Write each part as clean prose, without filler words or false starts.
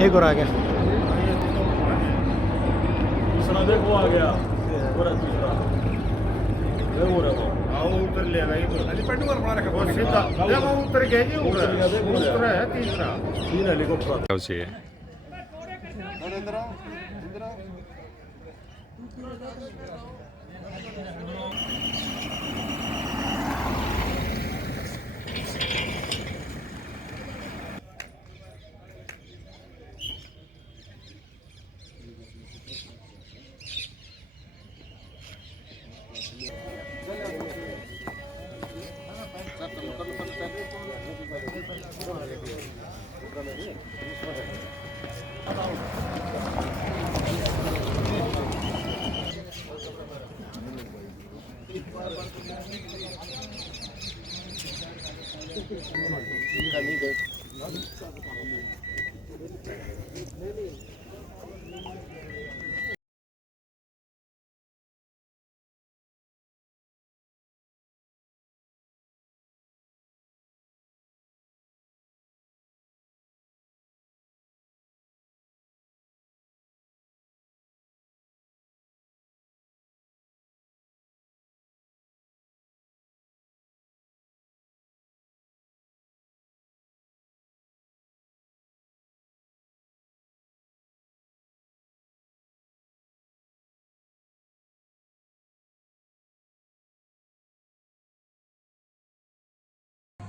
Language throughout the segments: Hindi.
एक और आ गया। देखो आ गया पूरा दूसरा वो रहा आओ उतर ले गई तो अली पेट्रोल बना रखा वो सीधा देखो उतर गया जी उतर है तीसरा तीन हेलीकॉप्टर चाहिए। इधर आओ इधर आओ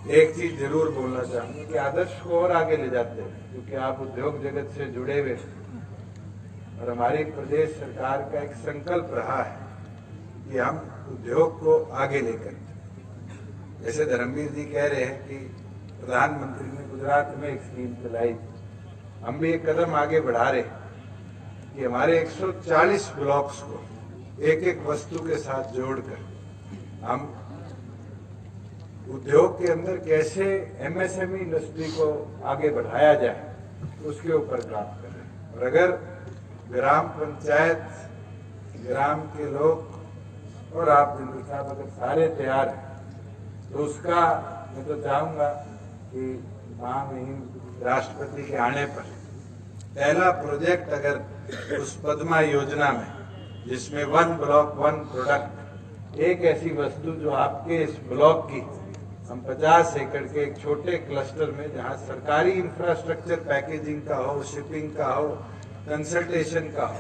एक चीज जरूर बोलना चाहूंगा कि आदर्श को और आगे ले जाते हैं, क्योंकि आप उद्योग जगत से जुड़े हुए हैं और हमारी प्रदेश सरकार का एक संकल्प रहा है कि हम उद्योग को आगे लेकर, जैसे धर्मवीर जी कह रहे हैं कि प्रधानमंत्री ने गुजरात में एक स्कीम चलाई, हम भी एक कदम आगे बढ़ा रहे हैं कि हमारे 140 ब्लॉक्स को एक एक वस्तु के साथ जोड़कर हम उद्योग के अंदर कैसे एमएसएमई इंडस्ट्री को आगे बढ़ाया जाए उसके ऊपर काम कर रहे हैं। और अगर ग्राम पंचायत, ग्राम के लोग और आप जिंदल साहब अगर सारे तैयार हैं तो उसका मैं तो चाहूंगा कि महामहिम राष्ट्रपति के आने पर पहला प्रोजेक्ट अगर उस पद्मा योजना में, जिसमें 1 ब्लॉक 1 प्रोडक्ट, एक ऐसी वस्तु जो आपके इस ब्लॉक की हम 50 एकड़ के एक छोटे क्लस्टर में, जहां सरकारी इंफ्रास्ट्रक्चर पैकेजिंग का हो, शिपिंग का हो, कंसल्टेशन का हो,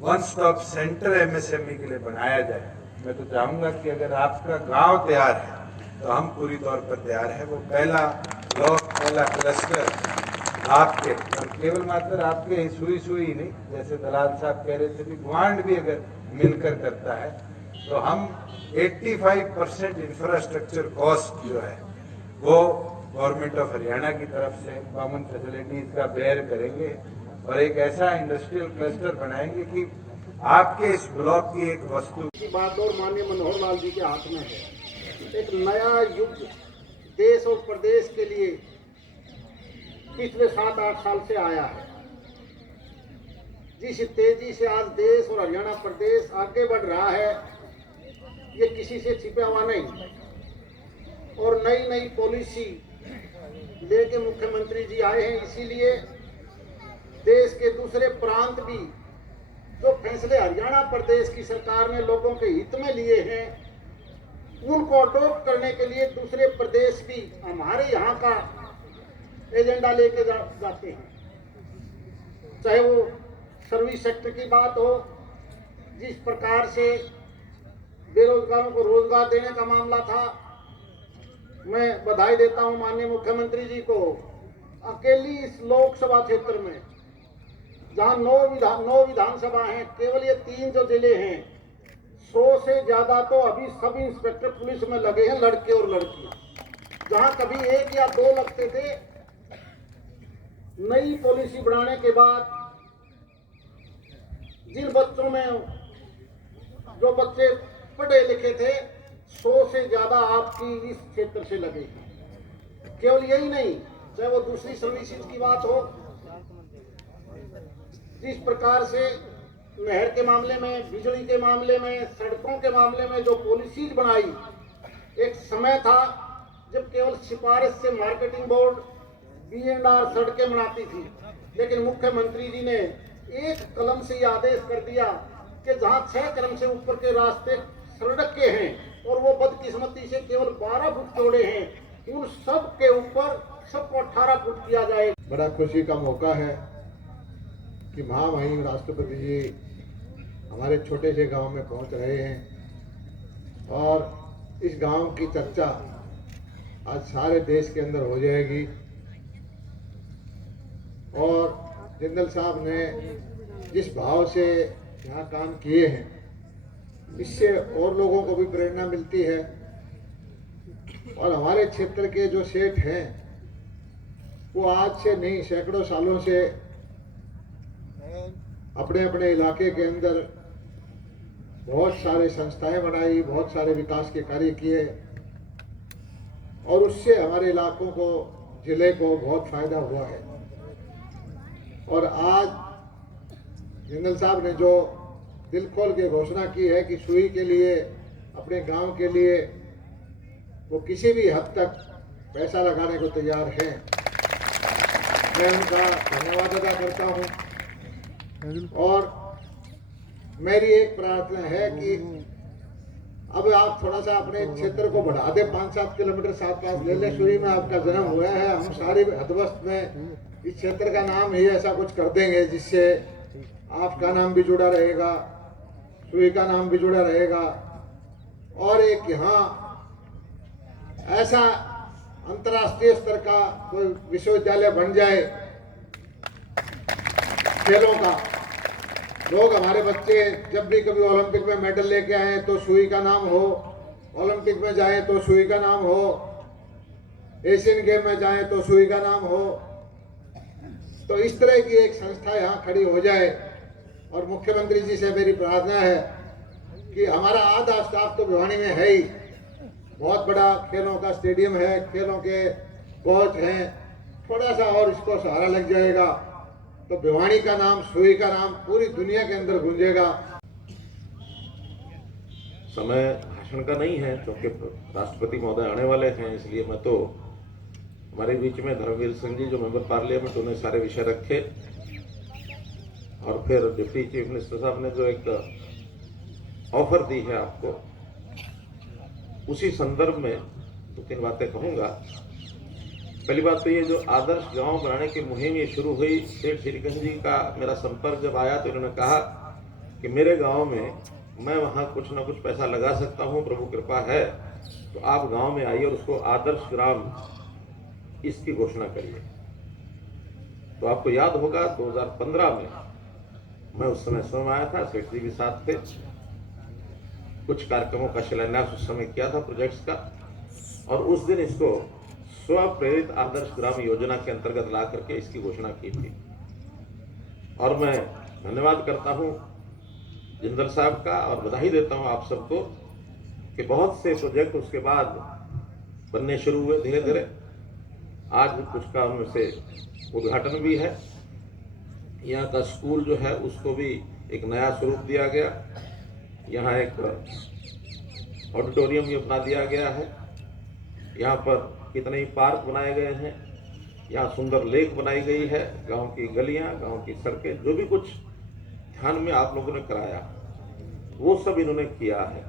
वन स्टॉप सेंटर एमएसएमई के लिए बनाया जाए। मैं तो चाहूंगा कि अगर आपका गांव तैयार है तो हम पूरी तौर पर तैयार है। वो पहला ब्लॉक, पहला क्लस्टर आपके, और केवल मात्र आपके सुई सुई नहीं, जैसे दलाल साहब कह रहे थे कि गुआंड भी अगर मिलकर करता है तो हम 85% इंफ्रास्ट्रक्चर कॉस्ट जो है वो गवर्नमेंट ऑफ हरियाणा की तरफ से कॉमन फैसिलिटीज का बेयर करेंगे और एक ऐसा इंडस्ट्रियल क्लस्टर बनाएंगे कि आपके इस ब्लॉक की एक वस्तु की बात और माननीय मनोहर लाल जी के हाथ में है। एक नया युग देश और प्रदेश के लिए पिछले 7-8 साल से आया है। जिस तेजी से आज देश और हरियाणा प्रदेश आगे बढ़ रहा है, ये किसी से छिपा हुआ नहीं। और नई नई पॉलिसी लेके मुख्यमंत्री जी आए हैं, इसीलिए देश के दूसरे प्रांत भी जो फैसले हरियाणा प्रदेश की सरकार ने लोगों के हित में लिए हैं, उनको अडॉप्ट करने के लिए दूसरे प्रदेश भी हमारे यहाँ का एजेंडा लेके जाते हैं। चाहे वो सर्विस सेक्टर की बात हो, जिस प्रकार से बेरोजगारों को रोजगार देने का मामला था, मैं बधाई देता हूं माननीय मुख्यमंत्री जी को। अकेली इस लोकसभा क्षेत्र में जहां 9 विधानसभा हैं, केवल ये 3 जो जिले हैं, 100 से ज्यादा तो अभी सब इंस्पेक्टर पुलिस में लगे हैं, लड़के और लड़कियां। जहां कभी 1 या 2 लगते थे, नई पॉलिसी बनाने के बाद जिन बच्चों में जो बच्चे पढ़े लिखे थे, 100 से ज्यादा आपकी इस क्षेत्र से लगे। केवल यही नहीं, चाहे वो दूसरी सर्विसेज की बात हो, जिस प्रकार से नहर के मामले में, बिजली के मामले में, सड़कों के मामले में जो पॉलिसीज बनाई। एक समय था जब केवल सिफारिश से मार्केटिंग बोर्ड B&R सड़कें बनाती थी, लेकिन मुख्यमंत्री जी ने एक कलम से यह आदेश कर दिया कि जहां 6 कदम से ऊपर के रास्ते सड़क के हैं और वो बदकिस्मती से केवल 12 फुट चौड़े हैं, उन सब के ऊपर सबको 18 फुट किया जाए। बड़ा खुशी का मौका है कि महामहिम राष्ट्रपति जी हमारे छोटे से गांव में पहुंच रहे हैं और इस गांव की चर्चा आज सारे देश के अंदर हो जाएगी। और जिंदल साहब ने जिस भाव से यहाँ काम किए हैं, इससे और लोगों को भी प्रेरणा मिलती है। और हमारे क्षेत्र के जो सेठ हैं वो आज से नहीं, सैकड़ों सालों से अपने अपने इलाके के अंदर बहुत सारे संस्थाएं बनाई, बहुत सारे विकास के कार्य किए और उससे हमारे इलाकों को, जिले को बहुत फायदा हुआ है। और आज जिंदल साहब ने जो दिल खोल के घोषणा की है कि सुई के लिए, अपने गांव के लिए वो किसी भी हद तक पैसा लगाने को तैयार हैं, मैं उनका धन्यवाद अदा करता हूं। और मेरी एक प्रार्थना है कि अब आप थोड़ा सा अपने क्षेत्र को बढ़ा दे, 5-7 किलोमीटर 7-5 ले ले। सुई में आपका जन्म हुआ है, हम सारे हदवस्त में इस क्षेत्र का नाम ही ऐसा कुछ कर देंगे जिससे आपका नाम भी जुड़ा रहेगा, सुई का नाम भी जुड़ा रहेगा। और एक यहाँ ऐसा अंतर्राष्ट्रीय स्तर का कोई विश्वविद्यालय बन जाए खेलों का। लोग, हमारे बच्चे जब भी कभी ओलंपिक में मेडल लेके आए तो सुई का नाम हो, ओलंपिक में जाए तो सुई का नाम हो, एशियन गेम में जाए तो सुई का नाम हो। तो इस तरह की एक संस्था यहाँ खड़ी हो जाए। और मुख्यमंत्री जी से मेरी प्रार्थना है कि हमारा आधा स्टाफ तो भिवानी में है ही, बहुत बड़ा खेलों का स्टेडियम है, खेलों के कोच हैं, थोड़ा सा और इसको सहारा लग जाएगा तो भिवानी का नाम, सुई का नाम पूरी दुनिया के अंदर गूंजेगा। समय भाषण का नहीं है क्योंकि राष्ट्रपति महोदय आने वाले हैं, इसलिए मैं तो हमारे बीच में धर्मवीर सिंह जी जो मेंबर पार्लियामेंट, उन्हें सारे विषय रखे और फिर डिप्टी चीफ मिनिस्टर साहब ने जो एक ऑफर दी है आपको, उसी संदर्भ में 2-3 बातें कहूंगा। पहली बात तो ये जो आदर्श गांव बनाने की मुहिम ये शुरू हुई, सेठ श्रीगंज जी का मेरा संपर्क जब आया तो इन्होंने कहा कि मेरे गांव में मैं वहां कुछ ना कुछ पैसा लगा सकता हूं, प्रभु कृपा है, तो आप गांव में आइए और उसको आदर्श ग्राम इसकी घोषणा करिए। तो आपको याद होगा 2015 में मैं उस समय स्वयं आया था, सेठ जी भी साथ थे, कुछ कार्यक्रमों का शिलान्यास उस समय किया था प्रोजेक्ट्स का, और उस दिन इसको स्व प्रेरित आदर्श ग्राम योजना के अंतर्गत ला करके इसकी घोषणा की थी। और मैं धन्यवाद करता हूं जिंदल साहब का और बधाई देता हूं आप सबको कि बहुत से प्रोजेक्ट उसके बाद बनने शुरू हुए धीरे धीरे। आज कुछ का उनमें से उद्घाटन भी है। यहाँ का स्कूल जो है उसको भी एक नया स्वरूप दिया गया, यहाँ एक ऑडिटोरियम भी बना दिया गया है, यहाँ पर कितने ही पार्क बनाए गए हैं, यहाँ सुंदर लेक बनाई गई है, गांव की गलियां, गांव की सड़कें, जो भी कुछ ध्यान में आप लोगों ने कराया वो सब इन्होंने किया है।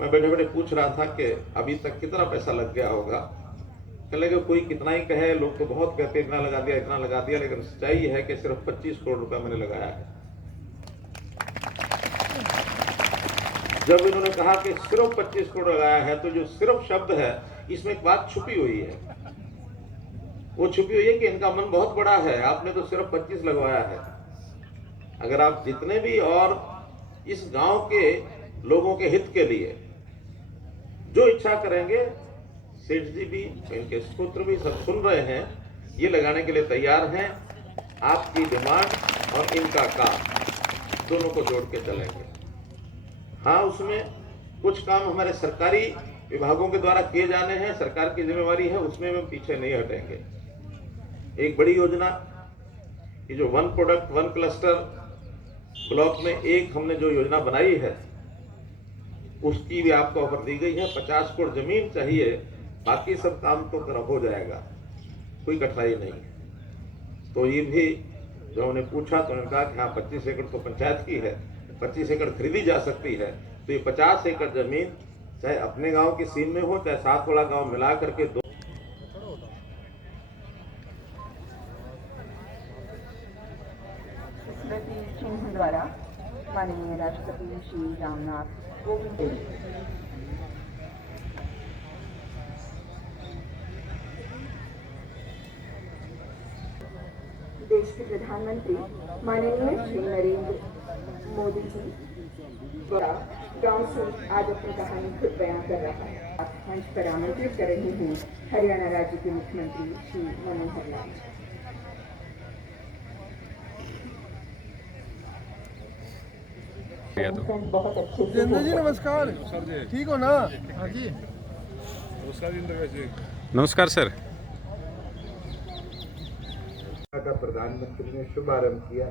मैं बैठे बैठे पूछ रहा था कि अभी तक कितना पैसा लग गया होगा। कहने लगे कोई कितना ही कहे, लोग तो बहुत कहते हैं इतना लगा दिया इतना लगा दिया, लेकिन सच्चाई है कि सिर्फ 25 करोड़ रुपया मैंने लगाया है। जब इन्होंने कहा कि सिर्फ 25 करोड़ लगाया है तो जो सिर्फ शब्द है इसमें एक बात छुपी हुई है। वो छुपी हुई है कि इनका मन बहुत बड़ा है, आपने तो सिर्फ 25 लगवाया है। अगर आप जितने भी और इस गांव के लोगों के हित के लिए जो इच्छा करेंगे, सेठ जी भी, इनके सुपुत्र भी सब सुन रहे हैं, ये लगाने के लिए तैयार हैं। आपकी डिमांड और इनका काम दोनों को जोड़ के चलेंगे। हाँ, उसमें कुछ काम हमारे सरकारी विभागों के द्वारा किए जाने हैं, सरकार की जिम्मेवारी है, उसमें हम पीछे नहीं हटेंगे। एक बड़ी योजना ये जो 1 प्रोडक्ट 1 क्लस्टर ब्लॉक में एक हमने जो योजना बनाई है उसकी भी आपको ऑफर दी गई है। 50 करोड़ जमीन चाहिए, बाकी सब काम तो हो जाएगा, कोई कठिनाई नहीं है। तो ये भी जब उन्हें पूछा तो उन्होंने कहा कि हाँ 25 एकड़ तो पंचायत की है, 25 एकड़ खरीदी जा सकती है, तो ये 50 एकड़ जमीन चाहे अपने गांव की सीम में हो चाहे साथ वाला गांव मिला करके दो। स्मृति चिन्ह द्वारा माननीय राष्ट्रपति श्री रामनाथ कोविंद देश के प्रधानमंत्री माननीय श्री नरेंद्र मोदी जी द्वारा गांव से आज अपनी कहानी खुद बयान कर रहा है। मंच पर आमंत्रित कर रही हूँ हरियाणा राज्य के मुख्यमंत्री श्री मनोहर लाल। बहुत अच्छे से जी नमस्कार, ठीक हो ना? हाँ जी नमस्कार सर। का प्रधानमंत्री ने शुभारंभ किया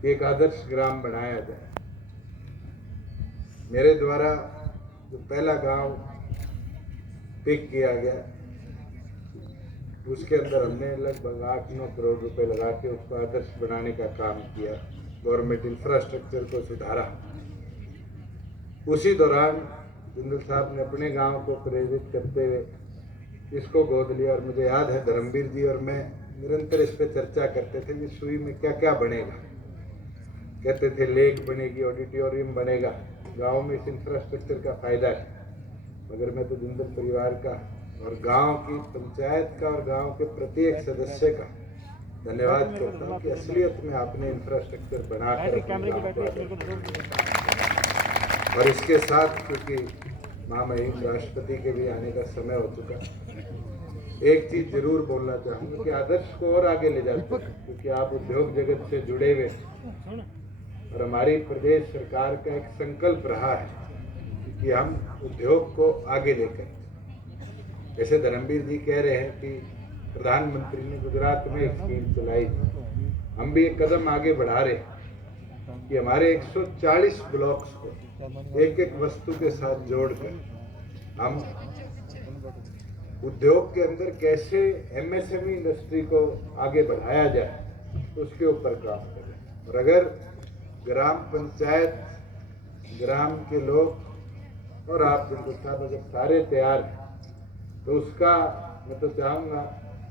कि एक आदर्श ग्राम बनाया जाए। मेरे द्वारा जो पहला गांव पिक किया गया, उसके अंदर हमने लगभग 8-9 करोड़ रुपए लगा के उसको आदर्श बनाने का काम किया, गवर्नमेंट इंफ्रास्ट्रक्चर को सुधारा। उसी दौरान जिंदल साहब ने अपने गांव को प्रेरित करते हुए इसको गोद लिया और मुझे याद है धर्मवीर जी और मैं निरंतर इस पर चर्चा करते थे कि सुई में क्या क्या बनेगा। कहते थे लेक बनेगी, ऑडिटोरियम बनेगा, गांव में इस इंफ्रास्ट्रक्चर का फायदा है। मगर मैं तो जिंदल परिवार का और गांव की पंचायत का और गांव के प्रत्येक सदस्य का धन्यवाद करता हूँ कि असलियत में आपने इंफ्रास्ट्रक्चर बनाकर और इसके साथ क्योंकि महामहिम राष्ट्रपति के भी आने का समय हो चुका, एक चीज जरूर बोलना चाहूंगा कि आदर्श को और आगे ले जाते हैं, क्योंकि आप उद्योग जगत से जुड़े हुए और हमारी प्रदेश सरकार का एक संकल्प रहा है कि हम उद्योग को आगे लेकर, जैसे धर्मवीर जी कह रहे हैं कि प्रधानमंत्री ने गुजरात में एक स्कीम चलाई, हम भी एक कदम आगे बढ़ा रहे हैं कि हमारे 140 ब्लॉक्स को एक एक वस्तु के साथ जोड़कर हम उद्योग के अंदर कैसे एमएसएमई इंडस्ट्री को आगे बढ़ाया जाए उसके ऊपर काम करें। और अगर ग्राम पंचायत, ग्राम के लोग और आप जिनको साहब अगर सारे तैयार हैं तो उसका मैं तो चाहूँगा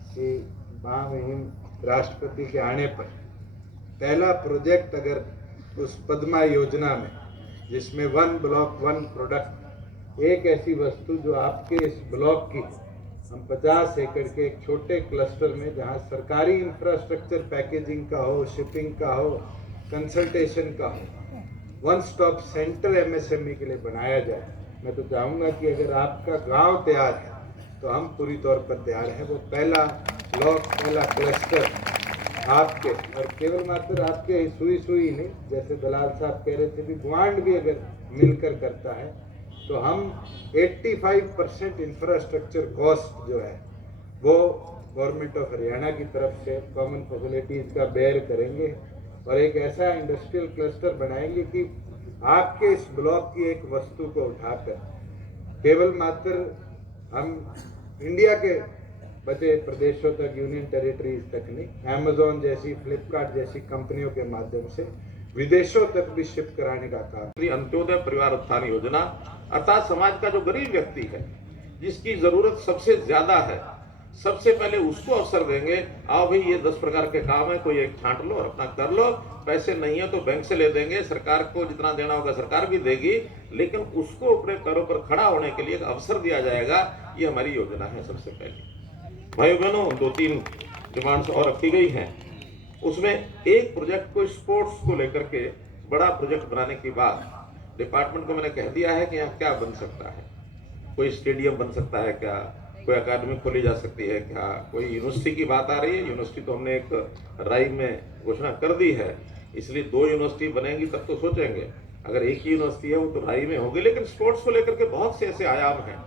कि महामहिम राष्ट्रपति के आने पर पहला प्रोजेक्ट अगर उस पद्मा योजना में, जिसमें 1 ब्लॉक 1 प्रोडक्ट, एक ऐसी वस्तु जो आपके इस ब्लॉक की हम 50 एकड़ के एक छोटे क्लस्टर में जहां सरकारी इंफ्रास्ट्रक्चर पैकेजिंग का हो, शिपिंग का हो, कंसल्टेशन का हो, 1 स्टॉप सेंटर एमएसएमई के लिए बनाया जाए। मैं तो चाहूँगा कि अगर आपका गांव तैयार है तो हम पूरी तौर पर तैयार हैं। वो पहला ब्लॉक, पहला क्लस्टर आपके, और केवल मात्र आपके सुई नहीं, जैसे दलाल साहब कह रहे थे भी ग्वांड भी अगर मिलकर करता है तो हम 85% इंफ्रास्ट्रक्चर कॉस्ट जो है वो गवर्नमेंट ऑफ हरियाणा की तरफ से कॉमन फैसिलिटीज़ का बेयर करेंगे और एक ऐसा इंडस्ट्रियल क्लस्टर बनाएंगे कि आपके इस ब्लॉक की एक वस्तु को उठाकर केवल मात्र हम इंडिया के बचे प्रदेशों तक, यूनियन टेरिटरीज तक नहीं, अमेज़न जैसी, फ्लिपकार्ट जैसी कंपनियों के माध्यम से विदेशों तक भी शिप कराने का काम। अंत्योदय परिवार उत्थान योजना अर्थात समाज का जो गरीब व्यक्ति है, जिसकी जरूरत सबसे ज्यादा है, सबसे पहले उसको अवसर देंगे। आओ भाई ये 10 प्रकार के काम है, कोई एक छांट लो और अपना कर लो, पैसे नहीं है तो बैंक से ले देंगे, सरकार को जितना देना होगा सरकार भी देगी, लेकिन उसको अपने पैरों पर खड़ा होने के लिए एक अवसर दिया जाएगा। ये हमारी योजना है। सबसे पहले भाइयों बहनों 2-3 डिमांड्स और रखी गई हैं, उसमें एक प्रोजेक्ट को स्पोर्ट्स को लेकर के बड़ा प्रोजेक्ट बनाने के बाद डिपार्टमेंट को मैंने कह दिया है कि यहाँ क्या बन सकता है। कोई स्टेडियम बन सकता है क्या, कोई अकादमी खोली जा सकती है क्या, कोई यूनिवर्सिटी की बात आ रही है। यूनिवर्सिटी तो हमने एक राय में घोषणा कर दी है, इसलिए 2 यूनिवर्सिटी बनेंगी तब तो सोचेंगे। अगर एक ही यूनिवर्सिटी है वो तो राय में होगी, लेकिन स्पोर्ट्स को लेकर के बहुत से ऐसे आयाम हैं।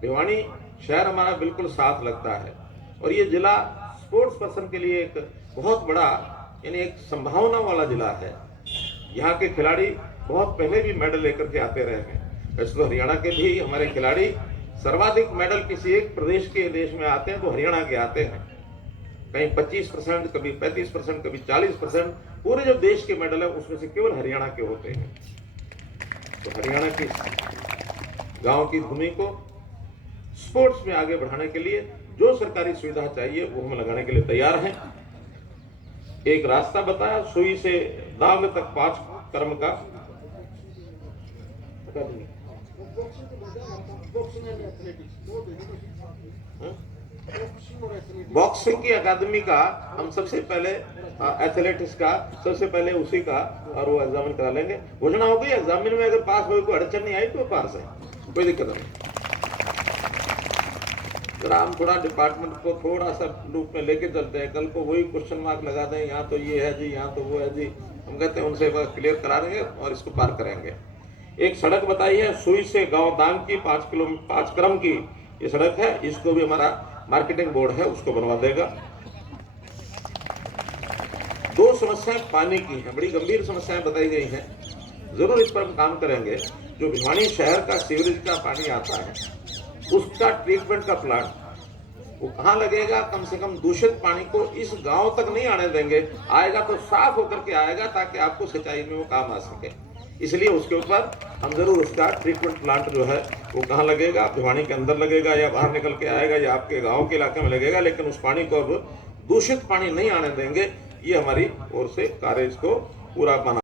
भिवानी शहर हमारा बिल्कुल साथ लगता है और ये जिला स्पोर्ट्स पर्सन के लिए एक बहुत बड़ा यानी एक संभावना वाला जिला है। यहाँ के खिलाड़ी बहुत पहले भी मेडल लेकर के आते रहे हैं। वैसे तो हरियाणा के भी हमारे खिलाड़ी सर्वाधिक मेडल किसी एक प्रदेश के देश में आते हैं तो हरियाणा के आते हैं। कहीं 25%, कभी 35%, कभी 40%, पूरे जो देश के मेडल है उसमें से केवल हरियाणा के होते हैं। तो हरियाणा की गांव की भूमि को स्पोर्ट्स में आगे बढ़ाने के लिए जो सरकारी सुविधा चाहिए वो हम लगाने के लिए तैयार हैं। एक रास्ता बताया, सुई से दांग तक 5 क्रम का अकादमी। बॉक्सिंग की अकादमी का हम सबसे पहले एथलेटिक्स का सबसे पहले उसी का और वो एग्जामिन करा लेंगे। घोषणा हो गई, एग्जामिन में अगर पास हो कोई अड़चन नहीं आई तो पास है, कोई दिक्कत नहीं। जरा हम थोड़ा डिपार्टमेंट को थोड़ा सा लूप में लेके चलते हैं, कल को वही क्वेश्चन मार्क लगा दें, यहाँ तो ये है जी, यहाँ तो वो है जी। हम कहते हैं उनसे क्लियर करा देंगे और इसको पार करेंगे। एक सड़क बताई है सुई से गांव दांग की 5 क्रम की ये सड़क है, इसको भी हमारा मार्केटिंग बोर्ड है उसको बनवा देगा। 2 समस्याएं पानी की हैं, बड़ी गंभीर समस्याएं बताई गई हैं, जरूर इस पर हम काम करेंगे। जो भिवानी शहर का सीवरेज का पानी आता है उसका ट्रीटमेंट का प्लांट वो कहाँ लगेगा? कम से कम दूषित पानी को इस गांव तक नहीं आने देंगे, आएगा तो साफ होकर के आएगा ताकि आपको सिंचाई में वो काम आ सके। इसलिए उसके ऊपर हम जरूर उसका ट्रीटमेंट प्लांट जो है वो कहाँ लगेगा, भिवानी के अंदर लगेगा या बाहर निकल के आएगा या आपके गांव के इलाके में लगेगा, लेकिन उस पानी को अब दूषित पानी नहीं आने देंगे। ये हमारी ओर से कार्य इसको पूरा बना